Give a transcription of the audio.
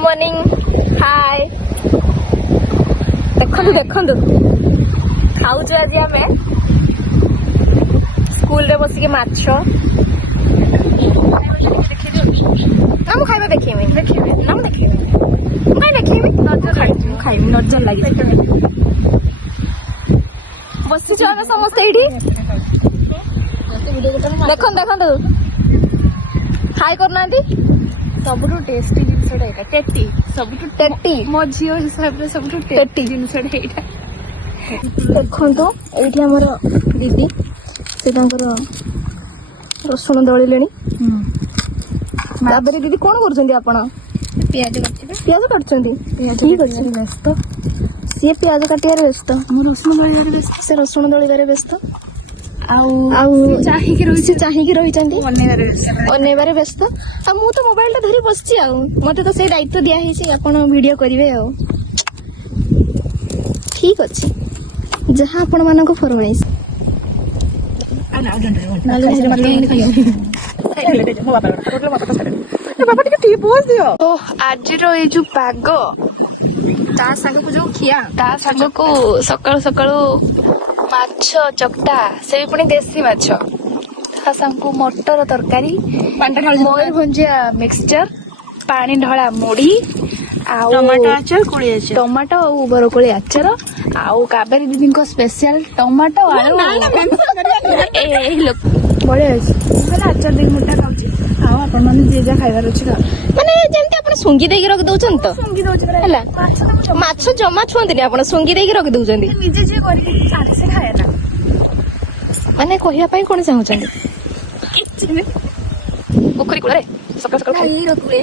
morning hi देखो देखो खाऊ आज आम स्कूल रे बसिक माछ ना मु खाइबा देखिए ना मु देखिए कहीं देखिए खाइबी नजर लगी बसी समस्ते ये देख देखो खाई करना सबुठु टेस्टी जिनसटा एटा टेटी सबुठु टेटी मो झियो हिसाब रे सबुठु टेटी जिनसटा एटा देखो ये आमर दीदी से रसुण दलिले दीदी कौन कर प्याज काटिबे पियाज काटुछंती ठीक अछि व्यस्त सी पियाज काटिबारे व्यस्त हम रसुण दलिबारे व्यस्त से रसुण दलिबारे व्यस्त चाहिए रही अनेबारे व्यस्त आ मु तो मोबाइल टा धरी बसची आ मते तो से दायित्व दिया हिसी आपण वीडियो करिवे आ ठीक अछि जहां आपण मानको फरमाइश आज जो पाग ता संग को जो खिया ता संग को सकाळु सकाळु माछ चकटा से भी पुणी देसी माछ ता संग को मटर तरकारी मयूरभंजिया मिक्सचर पानी ढळा मुढ़ी आउ टमाटो आचार कोली आचार टमाटो और बरकोली आचार आउ काबेरी दीदी को स्पेशल टमाटो आलू ए लोक बड़े आचार दिन मुठा खाउची हां आपण माने जे जा खाइबार अछि खा माने जेंति आपण सुंगी देगी रख दउछन तो संगी दउछ हला माछ जमा छुंती आपण सुंगी देगी रख दउछन निजे जे करी साथ से खाया ना माने कहिया पई कोन चाहउछन किछि ने पोखरी कुळे सकाळ सकाळ खाई रखले